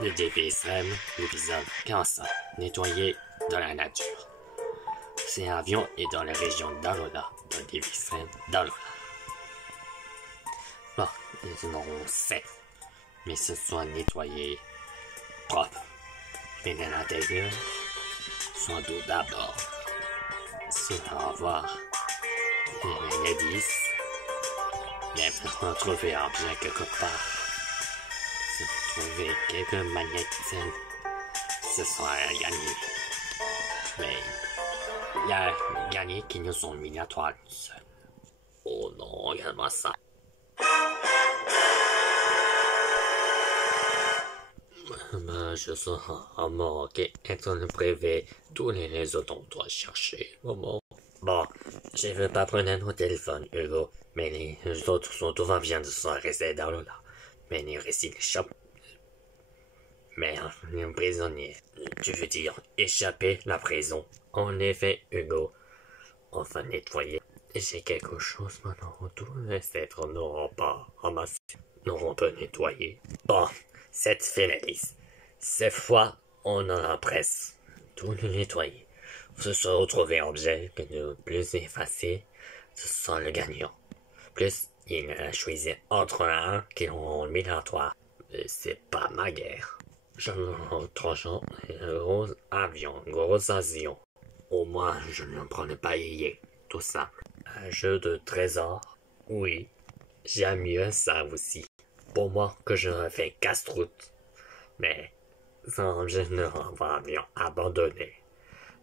Le défi extrême, l'épisode 45, nettoyer dans la nature. C'est un avion est dans la région d'Alola, dans le défi extrême d'Alola. Bon, ils en auront 7, mais ce soit nettoyé propre. Mais dans l'intérieur, sans doute d'abord. Si on va voir, il y a 10, mais on va trouver en plein quelque part. Si on trouver quelques magnétines, ce sera gagné. Mais il y a gagné qui nous sont mis à toi seul. Oh non, regarde-moi ça. Je serai en manque être le privé. Tous les réseaux on doit chercher. Bon, je veux pas prendre un autre téléphone, Hugo. Mais les autres sont souvent bien de se rester dans là. Mais les récits échappent. Mais un prisonnier, tu veux dire échapper la prison? En effet, Hugo. On va nettoyer. J'ai quelque chose maintenant. Tout les êtres n'auront pas ramassé, n'auront pas nettoyé. Bon, cette finaliste. Cette fois, on en a presque tout le nettoyé. Se sont retrouvés objet que le plus effacé, ce sera le gagnant. Plus, il a choisi entre un qui ont mis à toi. C'est pas ma guerre. Je me tranchant un gros avion, Au moins, je ne prenais pas hier. Tout simple. Un jeu de trésor? Oui. J'aime mieux ça aussi. Pour moi, que je fais casse-route. Mais, sans je ne va avion abandonné.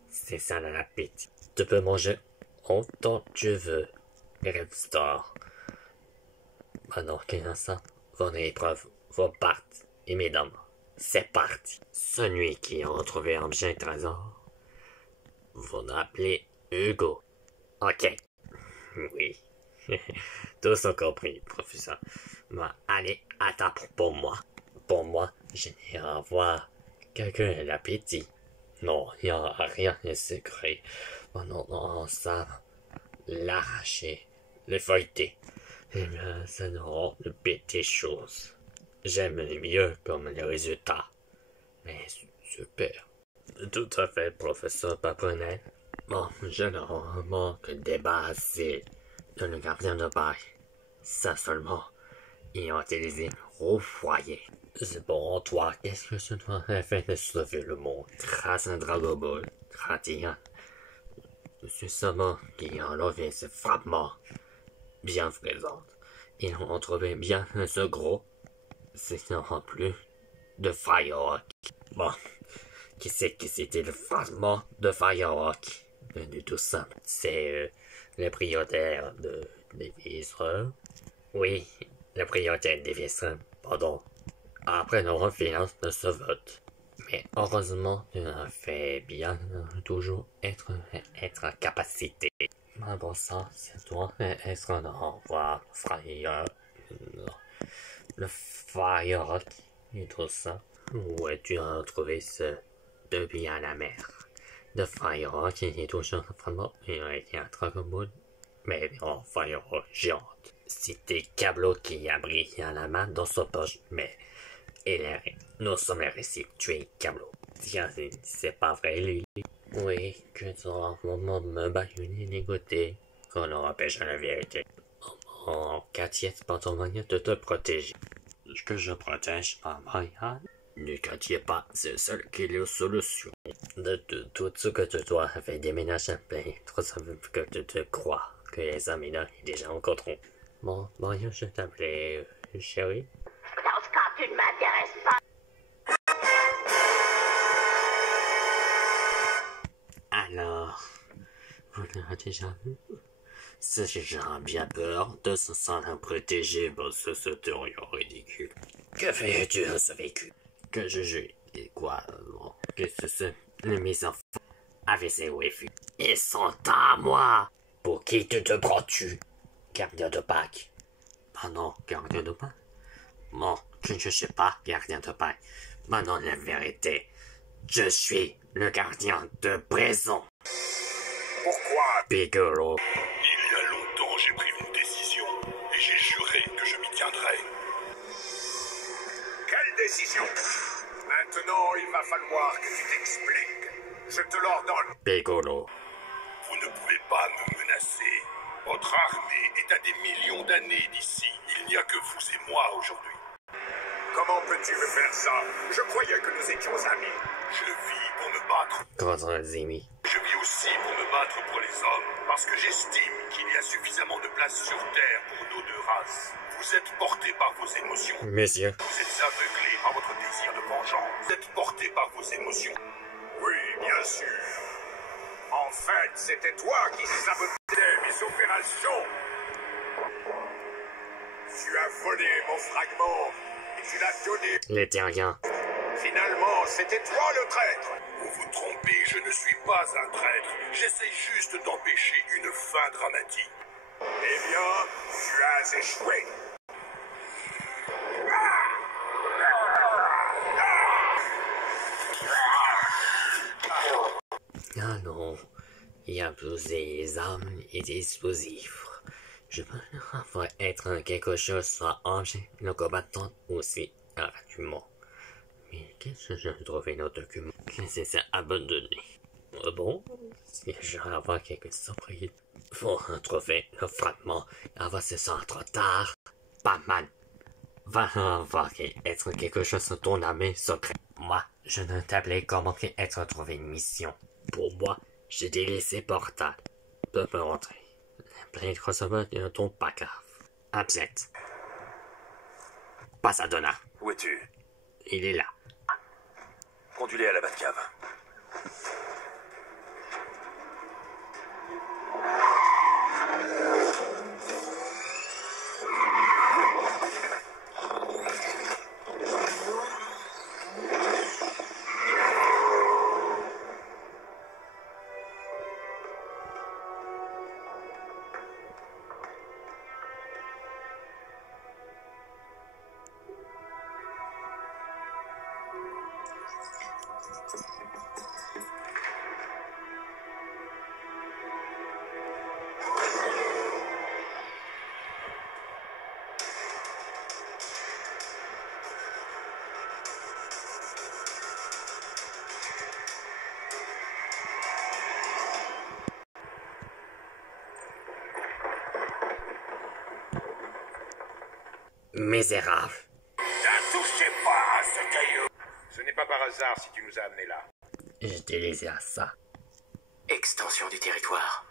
C'est ça l'appétit. Tu peux manger autant que tu veux. Rêve store. Maintenant qu'il y a ça, vos épreuves, vos parties, et mesdames, c'est parti. Celui qui a retrouvé un objet trésor, vous l'appelez Hugo. Ok. Oui. Tous ont compris, professeur. Bon, allez, attends pour moi. Pour moi, je n'irai voir quelqu'un a l'appétit. Non, il n'y a rien de secret. Non, ça, l'arracher, le feuilleter. Eh bien, ça n'aura de petites choses. J'aime les mieux comme les résultats. Mais super. Tout à fait, professeur Paprenel. Bon, je ne manque des bases de le gardien de bail. Ça seulement, ils ont utilisé au foyer. C'est bon, toi, qu'est-ce que tu dois faire de sauver le monde grâce à Dragon Ball, Gratian? Je suis seulement qui a enlevé ce frappement bien présent. Ils ont trouvé bien ce gros. C'est en plus de Firehawk. Bon, qui c'est que c'était le fragment de Firehawk? Du tout simple. C'est le prioritaire des vissereurs. Oui, le prioritaire des vissereurs, pardon. Après nos finances de ce vote. Mais heureusement, tu as fait bien toujours être en capacité. Mais bon ça, c'est toi être en revoir Fire. Le Firehawk et tout ça. Où tu as trouvé ce depuis à la mer? De Firehawk qui est toujours vraiment été un Dragon Ball, mais en Firehawk géante. C'était Cablo qui a brillé à la main dans sa poche, mais nous sommes réussi à tuer Cablo. Tiens, c'est pas vrai, Lily. Oui, que tu auras un moment de me baïonner d'écouter, qu'on leur empêche la vérité. En t'inquiète pas ton manière de te protéger. Que je protège pas Brian? Ne t'inquiète pas, c'est seul qui est la solution. De tout ce que tu dois faire déménager, ben, trop ça veut que tu te crois que les amis là est déjà rencontrés. Bon, Brian, je t'appelais chérie. Dans ce cas, tu ne m'intéresses pas. Alors, vous l'avez déjà vu? C'est déjà bien peur de se sentir protégé par ce théorie ridicule. Que fais-tu à ce vécu? Que je joue? Et quoi? Bon, qu'est-ce que c'est? Mes enfants avec ses wifi. Ils sont à moi! Pour qui te prends-tu? Gardien de Pâques. Pardon, gardien de Pâques? Bon, je sais pas, gardien de Pâques. Maintenant, la vérité. Je suis le gardien de prison. Pourquoi? Piccolo. Il y a longtemps, j'ai pris une décision et j'ai juré que je m'y tiendrais. décision. Maintenant, il va falloir que tu t'expliques. Je te l'ordonne. Piccolo. Vous ne pouvez pas me menacer. Votre armée est à des millions d'années d'ici. Il n'y a que vous et moi aujourd'hui. Comment peux-tu me faire ça? Je croyais que nous étions amis. Je vis pour me battre. Contre Zimi. Je vis aussi pour me battre pour les hommes, parce que j'estime qu'il y a suffisamment de place sur Terre pour nos deux races. Vous êtes porté par vos émotions. Monsieur. Vous êtes aveuglé par votre désir de vengeance. Vous êtes porté par vos émotions. Oui, bien sûr. En fait, c'était toi qui sabotais mes opérations. Tu as volé mon fragment et tu l'as donné. Les terriens. Finalement, c'était toi le traître. Vous vous trompez, je ne suis pas un traître. J'essaie juste d'empêcher une fin dramatique. Eh bien, tu as échoué. Ah non, il y a plus des armes et des explosifs. Je peux avoir être quelque chose soit objet, le combattant aussi argument. Mais qu'est-ce que je trouve nos documents que c'est abandonné? Bon, si je vais avoir quelques surprises, faut retrouver le fragment avant ce soir trop tard. Batman va avoir être quelque chose de ton armée secrète. Moi, je ne t'appelais comment être trouvé une mission. Pour moi, j'ai délaissé Portal. Peux me rentrer. Plein de receveurs de ton backup. Absent. Pasadena. Où es-tu? Il est là. Conduis-les à la Batcave. Misérable. Ne touchez pas à ce caillou. Ce n'est pas par hasard si tu nous as amenés là. Je délaissé à ça. Extension du territoire.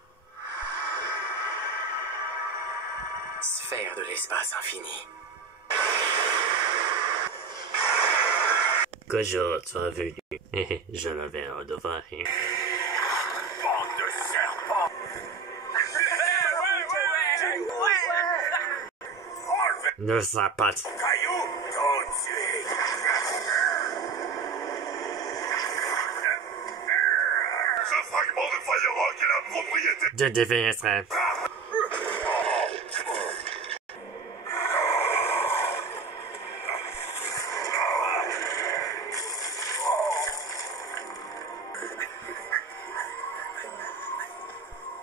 Sphère de l'espace infini. Que je sois venu. Je l'avais devant. Bande de serpents. Enlevez Ne sois pas. le caillou tout de suite. Ce fragment de Firehawk est la propriété. De défense.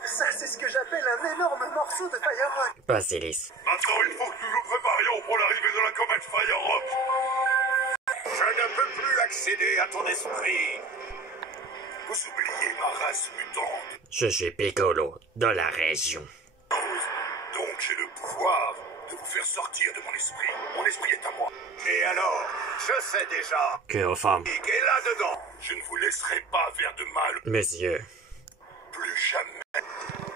Ça, c'est ce que j'appelle un énorme morceau de Firehawk. Basilis. Maintenant, il faut que nous nous préparions pour l'arrivée de la comète Firehawk. Je ne peux plus accéder à ton esprit. Vous oubliez ma race mutante. Je suis Piccolo, de la région. Donc j'ai le pouvoir de vous faire sortir de mon esprit. Mon esprit est à moi. Et alors, je sais déjà. Que aux femmes. Et là-dedans, je ne vous laisserai pas faire de mal. Monsieur. Plus jamais.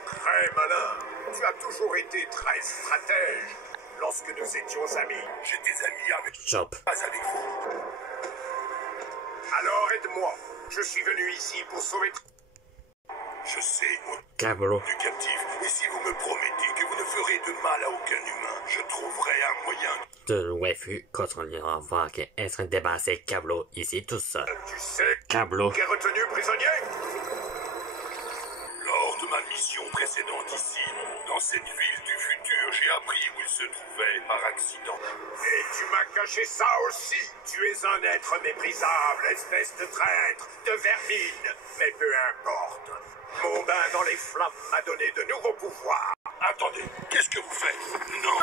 Très malin. Tu as toujours été très stratège. Lorsque nous étions amis, j'étais ami avec... Chop. Pas avec vous. Alors aide-moi. Je suis venu ici pour sauver... Je sais où Cablo. du captif. Et si vous me promettez que vous ne ferez de mal à aucun humain, je trouverai un moyen... De l'OFU contre le renvoi qui être débarrassé Cablo ici tout seul. Tu sais Cablo. qui est retenu prisonnier? Lors de ma mission précédente ici, dans cette ville du futur, j'ai appris où il se trouvait par accident. Et tu m'as caché ça aussi. Tu es un être méprisable, espèce de traître, de vermine. Mais peu importe. Mon bain dans les flammes m'a donné de nouveaux pouvoirs. Attendez, qu'est-ce que vous faites? Non!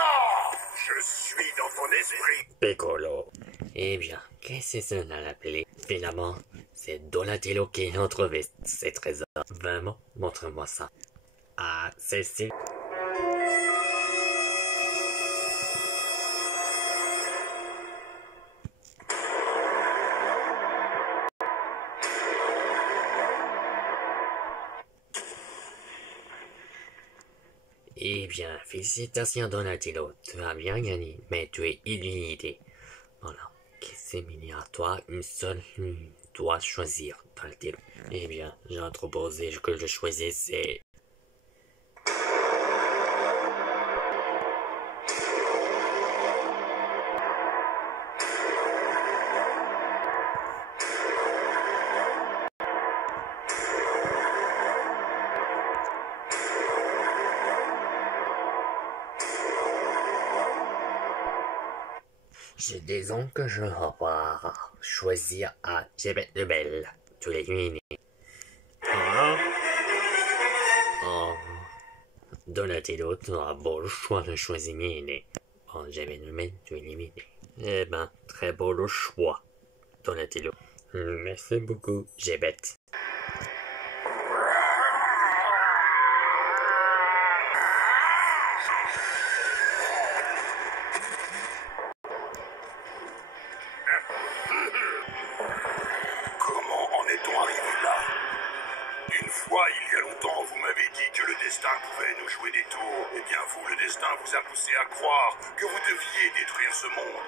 Je suis dans ton esprit. Piccolo. Eh bien, qu'est-ce que cela l'appelait? Finalement, c'est Donatello qui a trouvé ces trésors. Vraiment, montre-moi ça. Ah, c'est... Eh bien, félicitations Donatello, tu as bien gagné, mais tu es illimité. Voilà, qu'est-ce que c'est à toi, une seule dois choisir, Donatello. Eh bien, j'ai proposé que je choisisse et... J'ai des ans que je vais choisir à Gébet de Belle. Tu l'es éliminé. Oh. Donatello, tu as beau le choix de choisir Miné. Bon, Gébet de Belle, tu es éliminé. Eh ben, très beau le choix, Donatello. Merci beaucoup, Gébet. Comment en est-on arrivé là? Une fois, il y a longtemps, vous m'avez dit que le destin pouvait nous jouer des tours. Eh bien, vous, le destin vous a poussé à croire que vous deviez détruire ce monde.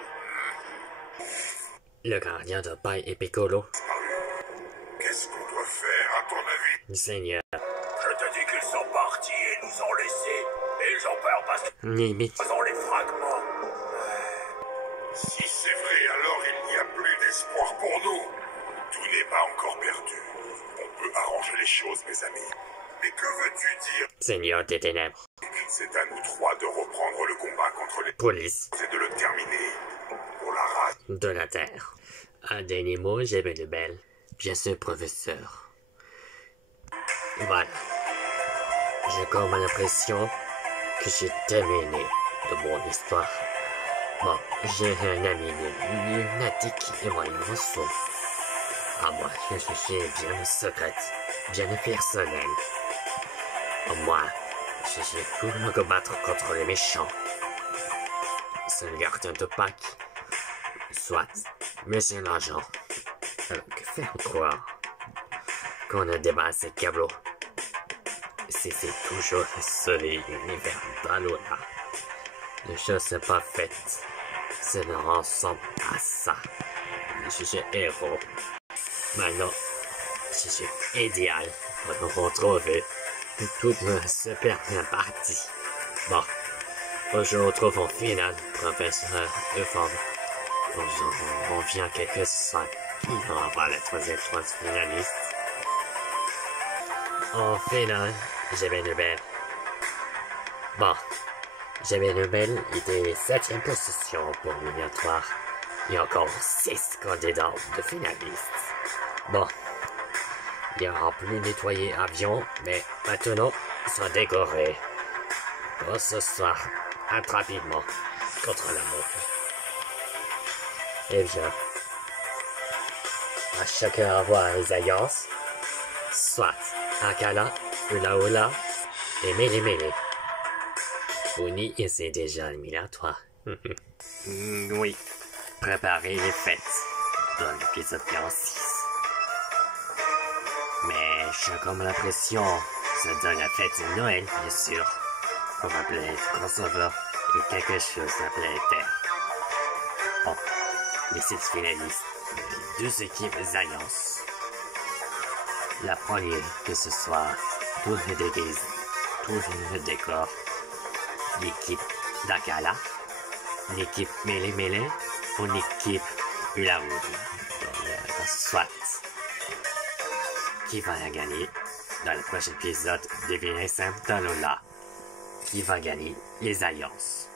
Le gardien de paille et Piccolo. Qu'est-ce qu'on doit faire, à ton avis? Seigneur. Je te dis qu'ils sont partis et nous ont laissés. Et ils ont peur parce que Limite. nous faisons les fragments. Si c'est vrai, alors il n'y a plus d'espoir pour nous. Tout n'est pas encore perdu. On peut arranger les choses, mes amis. Mais que veux-tu dire? Seigneur des ténèbres. C'est à nous trois de reprendre le combat contre les Police. et de le terminer. Pour la race. De la Terre. Un dernier mot, Gébet de Belle. Bien sûr, professeur. Voilà. J'ai comme l'impression que j'ai terminé de mon histoire. Bon, j'ai un ami lunatique et moi, il me sauve. Ah, moi, je suis bien secrète, bien personnelle. Moi, je suis pour me combattre contre les méchants. C'est le gardien de Pâques. Soit, mais c'est l'argent. Alors, que faire quoi? Qu'on a débarrassé ces câbles. Si c'est toujours ce univers d'Alola. Les choses sont pas faites. C'est le ressemble à ça. Je suis héros. Maintenant, je suis idéal pour nous retrouver. Tout se perd bien parti. Bon, on se retrouve en finale, professeur Euphorbe. On revient quelques soins. Il n'aura pas la troisième place finaliste. En finale, Gébet de Belle. Bon, Gébet de Belle était 7e position pour l'éliminatoire. Il y a encore 6 candidats de finalistes. Bon, il y aura plus nettoyé avion, mais maintenant, ils sont décorés. Pour ce soir, rapidement, contre la mort. Eh bien, à chacun avoir les alliances, soit Akala, Ula et Mele. Oni et c'est déjà éliminatoire. Oui, préparez les fêtes dans l'épisode 46. Mais j'ai comme l'impression que ça donne la fête de Noël, bien sûr. On va appeler crossover et quelque chose appelé Terre. Bon, les 6 finalistes, les 2 équipes alliances. La première, que ce soit tout le déguise, tout le décor, l'équipe d'Akala, l'équipe Mele ou l'équipe Ulaoud. Donc, soit qui va la gagner dans le prochain épisode de Devinez Simple dans Lola. Qui va gagner les alliances.